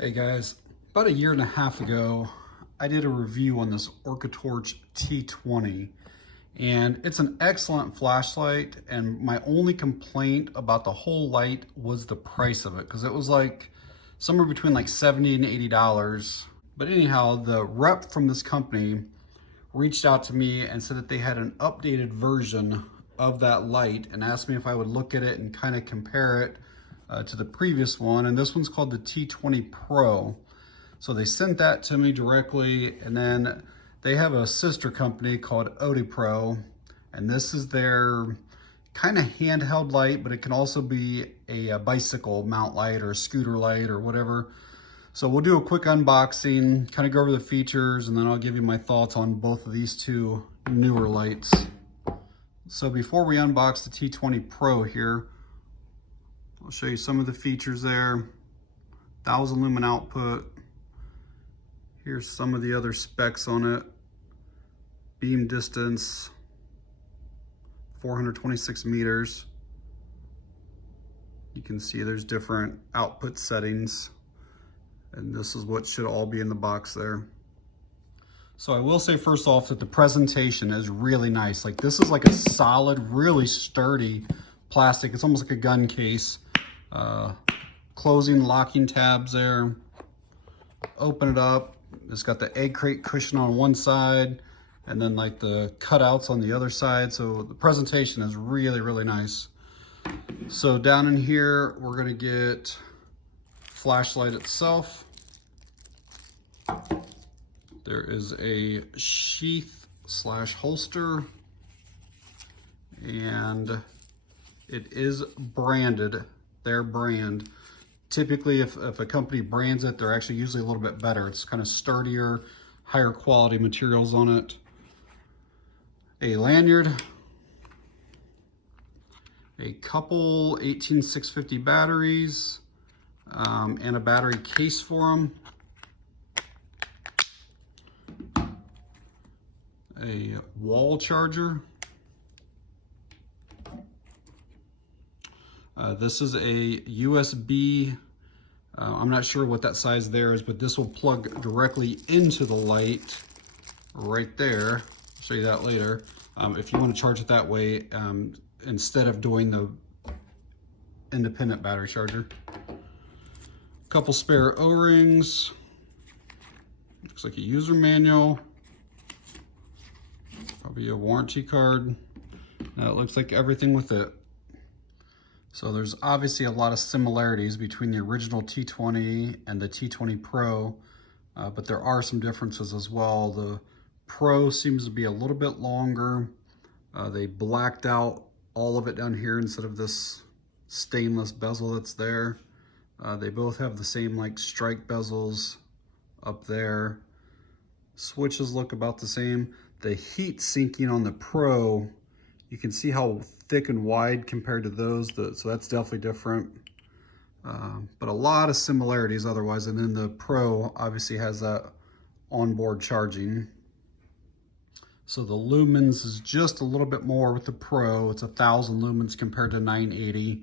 Hey guys, about 1.5 years ago, I did a review on this OrcaTorch T20, and it's an excellent flashlight, and my only complaint about the whole light was the price of it, because it was like somewhere between like $70 and $80. But anyhow, the rep from this company reached out to me and said that they had an updated version of that light and asked me if I would look at it and kind of compare it to the previous one. And this one's called the T20Pro. So they sent that to me directly, and then they have a sister company called Odepro, and this is their kind of handheld light, but it can also be a bicycle mount light or a scooter light or whatever. So we'll do a quick unboxing, kind of go over the features, and then I'll give you my thoughts on both of these two newer lights. So before we unbox the T20Pro here, I'll show you some of the features there. 1000 lumen output. Here's some of the other specs on it. Beam distance, 426 meters. You can see there's different output settings, and this is what should all be in the box there. So I will say first off that the presentation is really nice. Like, this is like a solid, really sturdy plastic. It's almost like a gun case. Closing, locking tabs there. Open it up. It's got the egg crate cushion on one side, and then like the cutouts on the other side. So the presentation is really, really nice. So down in here, we're gonna get flashlight itself. There is a sheath / holster, and it is branded, their brand. Typically, if a company brands it, they're actually usually a little bit better. It's kind of sturdier, higher quality materials on it. A lanyard, a couple 18650 batteries, and a battery case for them. A wall charger. This is a USB, I'm not sure what that size there is, but this will plug directly into the light right there. I'll show you that later. If you want to charge it that way, instead of doing the independent battery charger. A couple spare O-rings. Looks like a user manual. Probably a warranty card. Now it looks like everything with it. So there's obviously a lot of similarities between the original T20 and the T20Pro, but there are some differences as well. The Pro seems to be a little bit longer. They blacked out all of it down here instead of this stainless bezel that's there. They both have the same like strike bezels up there. Switches look about the same. The heat sinking on the Pro, you can see how thick and wide compared to those, so that's definitely different. But a lot of similarities otherwise, and then the Pro obviously has that onboard charging. So the lumens is just a little bit more with the Pro. It's 1000 lumens compared to 980.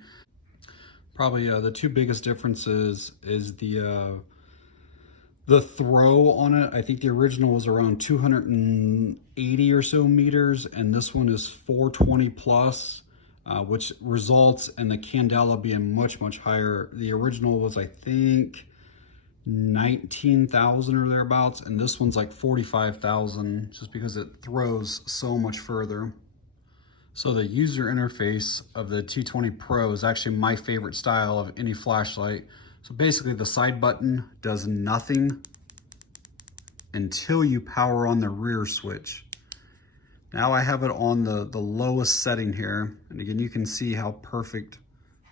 Probably the two biggest differences is the throw on it. I think the original was around 280 or so meters, and this one is 420 plus, which results in the candela being much, much higher. The original was, I think, 19,000 or thereabouts, and this one's like 45,000, just because it throws so much further. So the user interface of the T20 Pro is actually my favorite style of any flashlight. So basically the side button does nothing until you power on the rear switch. Now I have it on the lowest setting here. And again, you can see how perfect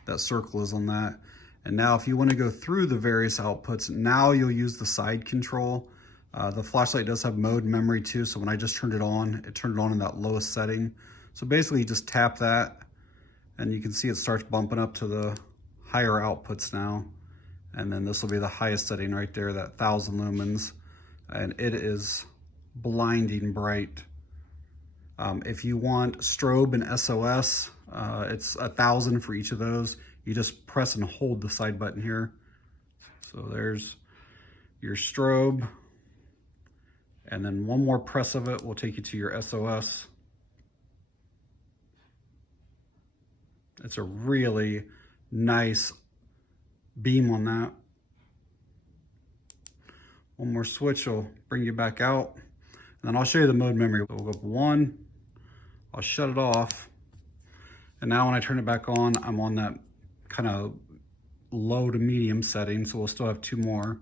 that circle is on that. And now if you want to go through the various outputs, now you'll use the side control. The flashlight does have mode memory too. So when I just turned it on in that lowest setting. So basically you just tap that and you can see it starts bumping up to the higher outputs now. And then this will be the highest setting right there, that 1000 lumens. And it is blinding bright. If you want strobe and SOS, it's 1000 for each of those. You just press and hold the side button here. So there's your strobe, and then one more press of it will take you to your SOS. It's a really nice beam on that. One more switch will bring you back out. And then I'll show you the mode memory. We'll go up 1, I'll shut it off. And now when I turn it back on, I'm on that kind of low to medium setting, so we'll still have 2 more.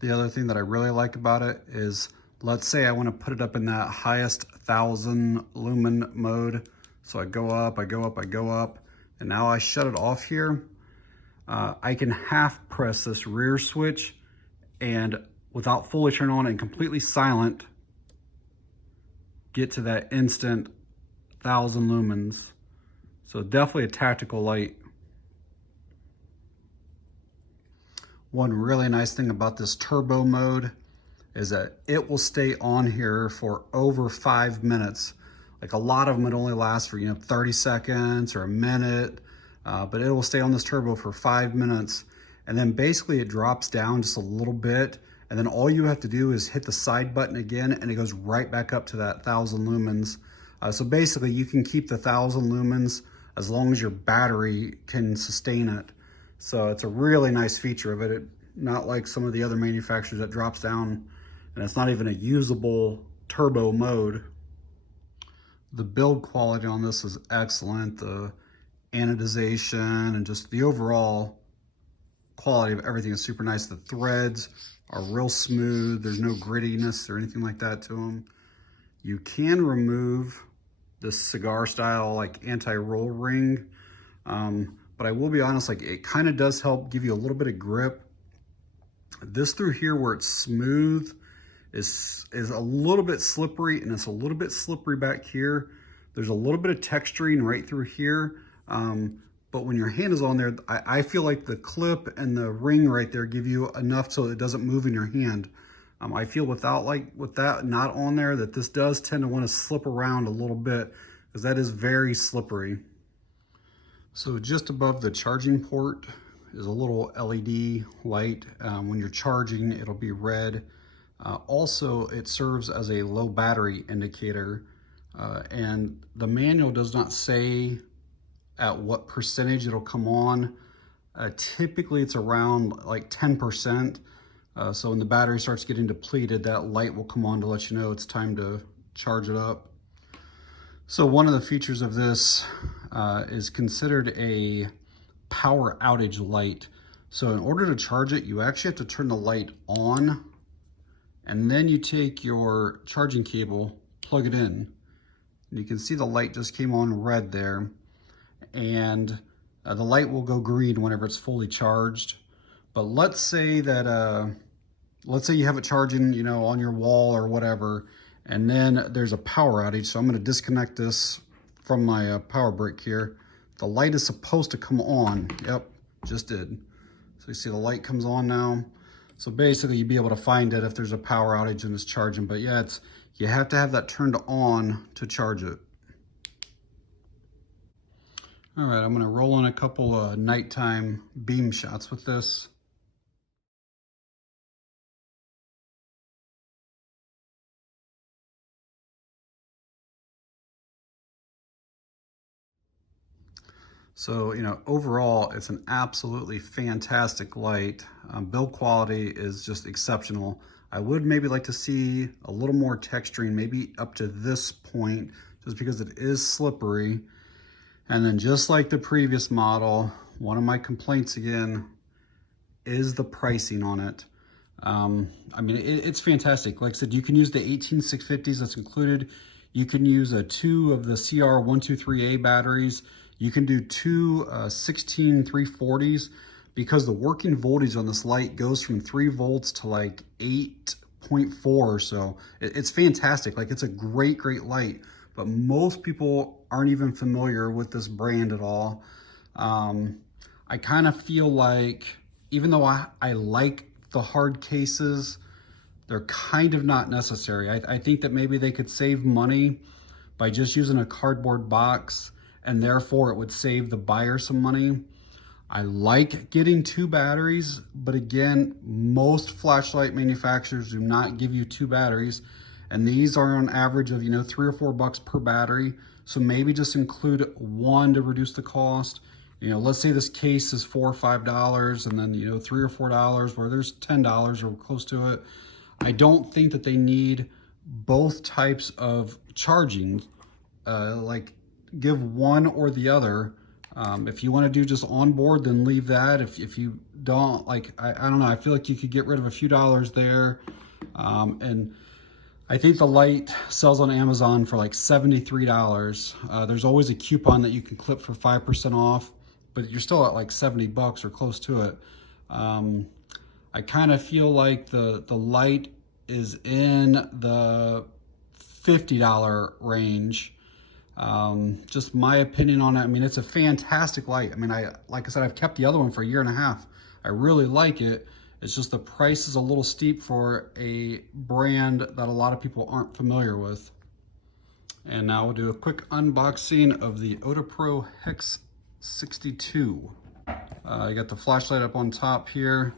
The other thing that I really like about it is, let's say I want to put it up in that highest 1000 lumen mode. So I go up, I go up, I go up, and now I shut it off here. I can half press this rear switch and without fully turn on and completely silent, get to that instant 1000 lumens. So definitely a tactical light. One really nice thing about this turbo mode is that it will stay on here for over 5 minutes. Like a lot of them would only last for 30 seconds or a minute, but it will stay on this turbo for 5 minutes. And then basically it drops down just a little bit, and then all you have to do is hit the side button again and it goes right back up to that 1000 lumens. So basically you can keep the 1000 lumens as long as your battery can sustain it. So it's a really nice feature of it. Not like some of the other manufacturers that drops down and it's not even a usable turbo mode. The build quality on this is excellent. The anodization and just the overall quality of everything is super nice. The threads are real smooth. There's no grittiness or anything like that to them. You can remove this cigar style like anti-roll ring, but I will be honest, like it kind of does help give you a little bit of grip. This through here where it's smooth is a little bit slippery, and it's a little bit slippery back here. There's a little bit of texturing right through here, but when your hand is on there, I feel like the clip and the ring right there give you enough so it doesn't move in your hand. I feel with that not on there, that this does tend to want to slip around a little bit because that is very slippery. So just above the charging port is a little LED light. When you're charging, it'll be red. Also, it serves as a low battery indicator, and the manual does not say at what percentage it'll come on. Typically, it's around like 10%. So when the battery starts getting depleted, that light will come on to let you know it's time to charge it up. So one of the features of this is considered a power outage light. So in order to charge it, you actually have to turn the light on, and then you take your charging cable, plug it in. And you can see the light just came on red there, and the light will go green whenever it's fully charged. But let's say that, let's say you have it charging, on your wall or whatever, and then there's a power outage. So I'm going to disconnect this from my power brick here. The light is supposed to come on. Yep, just did. So you see the light comes on now. So basically you'd be able to find it if there's a power outage and it's charging. But yeah, you have to have that turned on to charge it. All right, I'm gonna roll in a couple nighttime beam shots with this. So, overall, it's an absolutely fantastic light. Build quality is just exceptional. I would maybe like to see a little more texturing, maybe up to this point, just because it is slippery. And then just like the previous model, one of my complaints again is the pricing on it. I mean, it's fantastic. Like I said, you can use the 18650s that's included. You can use 2 of the CR123A batteries. You can do 2 16340s, because the working voltage on this light goes from 3 volts to like 8.4 or so. It's fantastic. Like, it's a great light, but most people aren't even familiar with this brand at all. I kind of feel like, even though I like the hard cases, they're kind of not necessary. I think that maybe they could save money by just using a cardboard box, and therefore it would save the buyer some money. I like getting 2 batteries, but again, most flashlight manufacturers do not give you 2 batteries. And these are on average of, you know, $3 or $4 per battery. So maybe just include 1 to reduce the cost. You know, let's say this case is $4 or $5 and then, you know, $3 or $4 where there's $10 or close to it. I don't think that they need both types of charging. Like give one or the other. If you want to do just onboard, then leave that. If you don't, like, I don't know, I feel like you could get rid of a few dollars there. And I think the light sells on Amazon for like $73. There's always a coupon that you can clip for 5% off, but you're still at like $70 or close to it. I kind of feel like the light is in the $50 range. Just my opinion on it. I mean, it's a fantastic light. I mean, like I said, I've kept the other one for a year and a half. I really like it. It's just the price is a little steep for a brand that a lot of people aren't familiar with. And now we'll do a quick unboxing of the Odepro Hex62. You got the flashlight up on top here.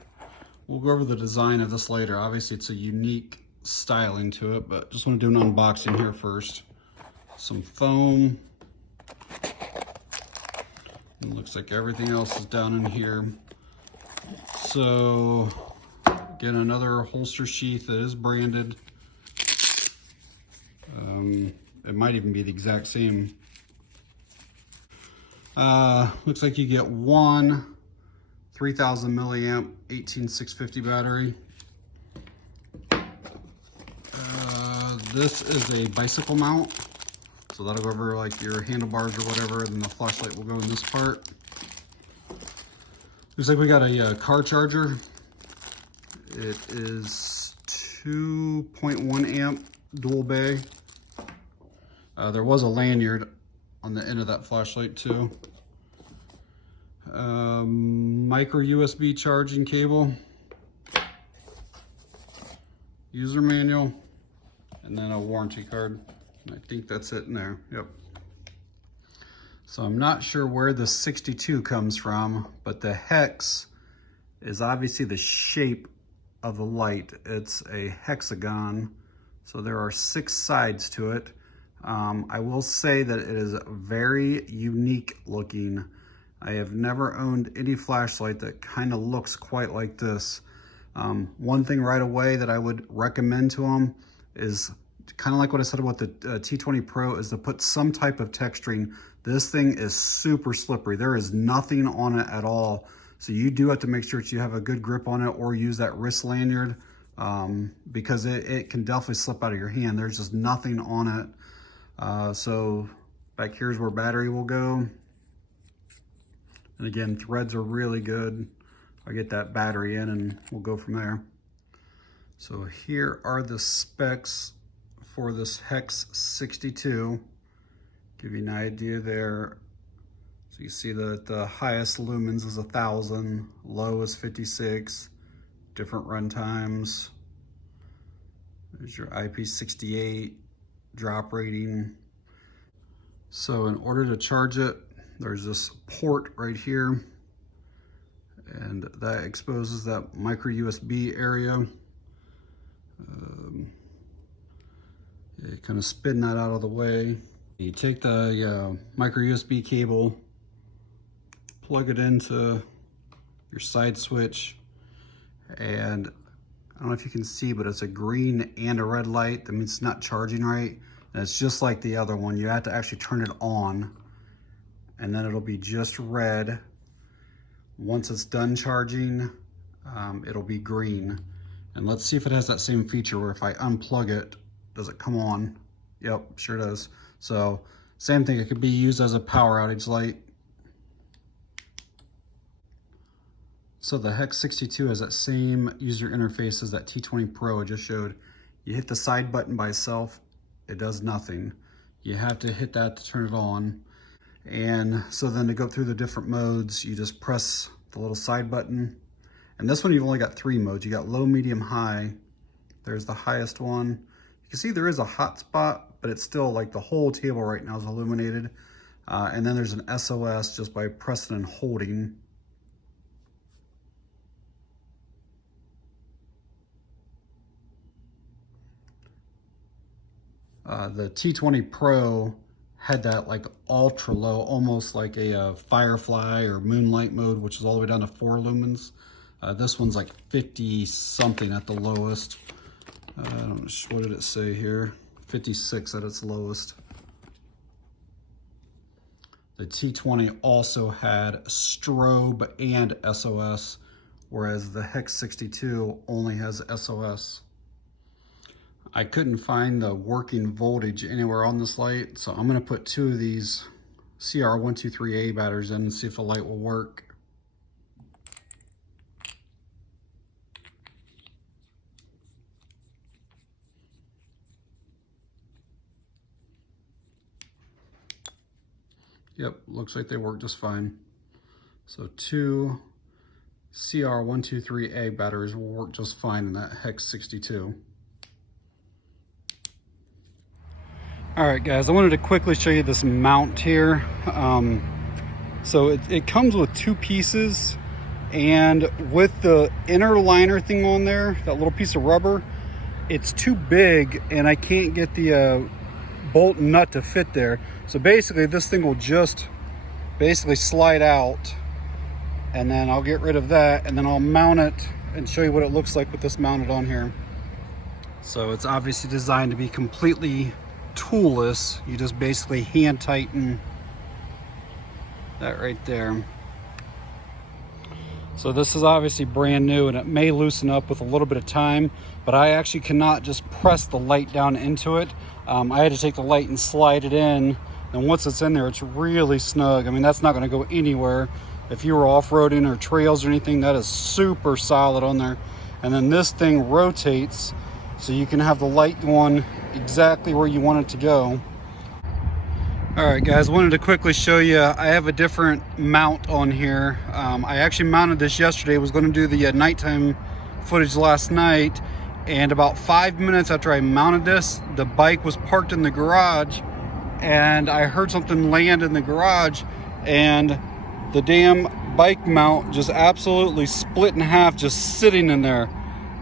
We'll go over the design of this later. Obviously, it's a unique styling to it, but just want to do an unboxing here first. Some foam. It looks like everything else is down in here. So, again, another holster sheath that is branded. It might even be the exact same. Looks like you get one 3000 milliamp 18650 battery. This is a bicycle mount. So that'll go over like your handlebars or whatever, and then the flashlight will go in this part. Looks like we got a car charger. It is 2.1 amp dual bay. There was a lanyard on the end of that flashlight too. Micro USB charging cable. User manual. And then a warranty card. I think that's it in there. Yep. So I'm not sure where the 62 comes from, but the hex is obviously the shape of the light. It's a hexagon, so there are 6 sides to it. I will say that it is very unique looking. I have never owned any flashlight that kind of looks quite like this. One thing right away that I would recommend to them is kind of like what I said about the T20Pro, is to put some type of texturing. This thing is super slippery. There is nothing on it at all. So you do have to make sure that you have a good grip on it, or use that wrist lanyard, because it can definitely slip out of your hand. There's just nothing on it. So back here's where battery will go. And again, threads are really good. I'll get that battery in and we'll go from there. So here are the specs for this Hex62. Give you an idea there. So you see that the highest lumens is 1000, low is 56, different run times. There's your IP68 drop rating. So in order to charge it, there's this port right here, and that exposes that micro USB area. You kind of spin that out of the way. You take the micro USB cable, plug it into your side switch, and I don't know if you can see, but it's a green and a red light. That means it's not charging right. And it's just like the other one. You have to actually turn it on, and then it'll be just red. Once it's done charging, it'll be green. And let's see if it has that same feature where if I unplug it, does it come on? Yep, sure does. So same thing, it could be used as a power outage light. So the Hex62 has that same user interface as that T20Pro I just showed. You hit the side button by itself, it does nothing. You have to hit that to turn it on. And so then to go through the different modes, you just press the little side button. And this one, you've only got 3 modes. You got low, medium, high. There's the highest one. You can see there is a hot spot, but it's still like the whole table right now is illuminated. And then there's an SOS just by pressing and holding. The T20 Pro had that like ultra low, almost like a Firefly or Moonlight mode, which is all the way down to 4 lumens. This one's like 50 something at the lowest. I don't know, what did it say here? 56 at its lowest. The T20 also had strobe and SOS, whereas the Hex62 only has SOS. I couldn't find the working voltage anywhere on this light, so I'm going to put 2 of these CR123A batteries in and see if the light will work. Yep, looks like they work just fine. So 2 CR123A batteries will work just fine in that Hex62. All right, guys, I wanted to quickly show you this mount here. So it comes with 2 pieces, and with the inner liner thing on there, that little piece of rubber, it's too big and I can't get the bolt and nut to fit there. So basically this thing will just basically slide out, and then I'll get rid of that, and then I'll mount it and show you what it looks like with this mounted on here. So it's obviously designed to be completely toolless. You just basically hand tighten that right there. So this is obviously brand new, and it may loosen up with a little bit of time, but I actually cannot just press the light down into it. I had to take the light and slide it in, and once it's in there, it's really snug. I mean, that's not going to go anywhere. If you were off-roading or trails or anything, that is super solid on there. And then this thing rotates, so you can have the light going exactly where you want it to go. All right, guys, wanted to quickly show you, I have a different mount on here. I actually mounted this yesterday. I was going to do the nighttime footage last night, and about 5 minutes after I mounted this, the bike was parked in the garage, and I heard something land in the garage, and the damn bike mount just absolutely split in half, just sitting in there.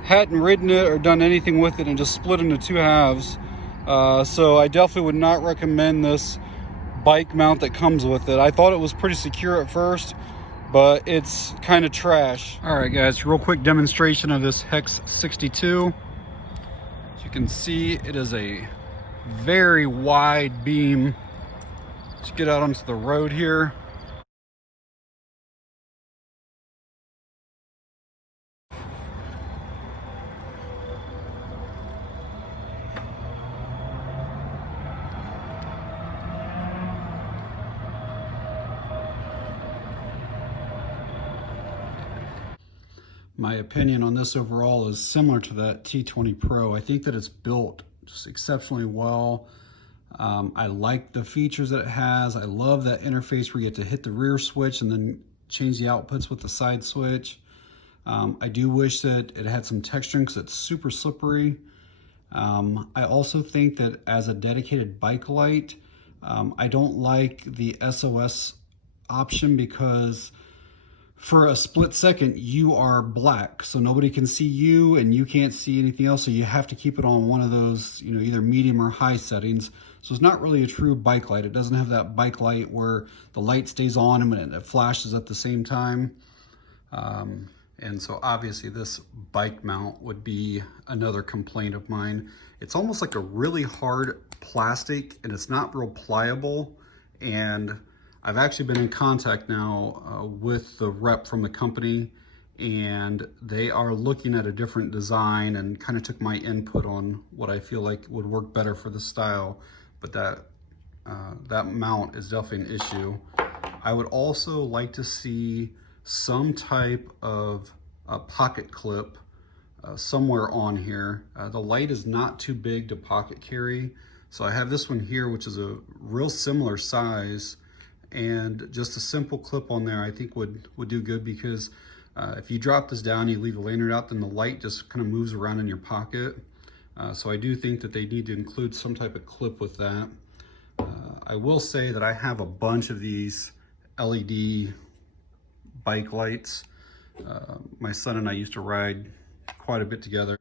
Hadn't ridden it or done anything with it, and just split into 2 halves. So I definitely would not recommend this bike mount that comes with it. I thought it was pretty secure at first, but it's kind of trash. All right, guys, real quick demonstration of this Hex62. As you can see, it is a very wide beam. Let's get out onto the road here. My opinion on this overall is similar to that T20 Pro. I think that it's built just exceptionally well. I like the features that it has. I love that interface where you get to hit the rear switch and then change the outputs with the side switch. I do wish that it had some texturing because it's super slippery. I also think that as a dedicated bike light, I don't like the SOS option, because for a split second you are black, so nobody can see you and you can't see anything else, so you have to keep it on one of those, you know, either medium or high settings. So it's not really a true bike light. It doesn't have that bike light where the light stays on and it flashes at the same time. And so obviously this bike mount would be another complaint of mine. It's almost like a really hard plastic, and it's not real pliable. And I've actually been in contact now with the rep from the company, and they are looking at a different design and kind of took my input on what I feel like would work better for the style. But that mount is definitely an issue. I would also like to see some type of a pocket clip somewhere on here. The light is not too big to pocket carry. So I have this one here, which is a real similar size, and just a simple clip on there I think would do good, because if you drop this down, you leave the lanyard out, then the light just kind of moves around in your pocket. So I do think that they need to include some type of clip with that. I will say that I have a bunch of these LED bike lights. My son and I used to ride quite a bit together.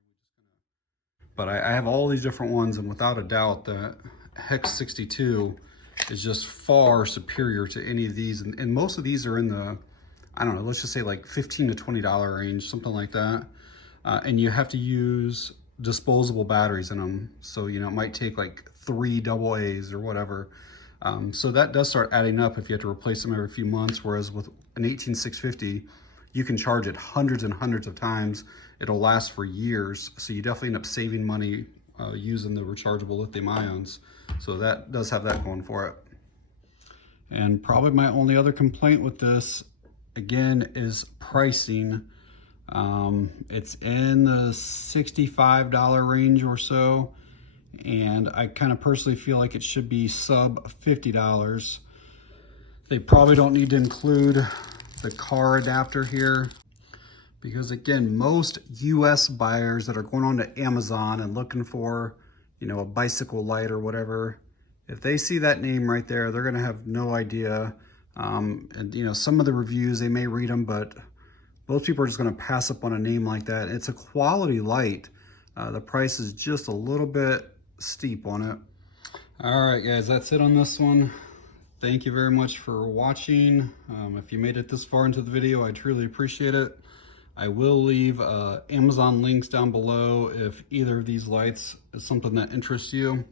But I have all these different ones, and without a doubt the Hex62 is just far superior to any of these. And most of these are in the, I don't know, let's just say like $15 to $20 range, something like that. And you have to use disposable batteries in them. So, you know, it might take like 3 AA's or whatever. So that does start adding up if you have to replace them every few months, whereas with an 18650, you can charge it hundreds and hundreds of times. It'll last for years. So you definitely end up saving money using the rechargeable lithium ions. So that does have that going for it. And probably my only other complaint with this, again, is pricing. It's in the $65 range or so. And I kind of personally feel like it should be sub $50. They probably don't need to include the car adapter here, because again, most US buyers that are going on to Amazon and looking for, you know, a bicycle light or whatever, if they see that name right there, they're gonna have no idea. And you know, some of the reviews, they may read them, but most people are just gonna pass up on a name like that. It's a quality light. The price is just a little bit steep on it. All right, guys, that's it on this one. Thank you very much for watching. If you made it this far into the video, I truly appreciate it. I will leave Amazon links down below if either of these lights is something that interests you.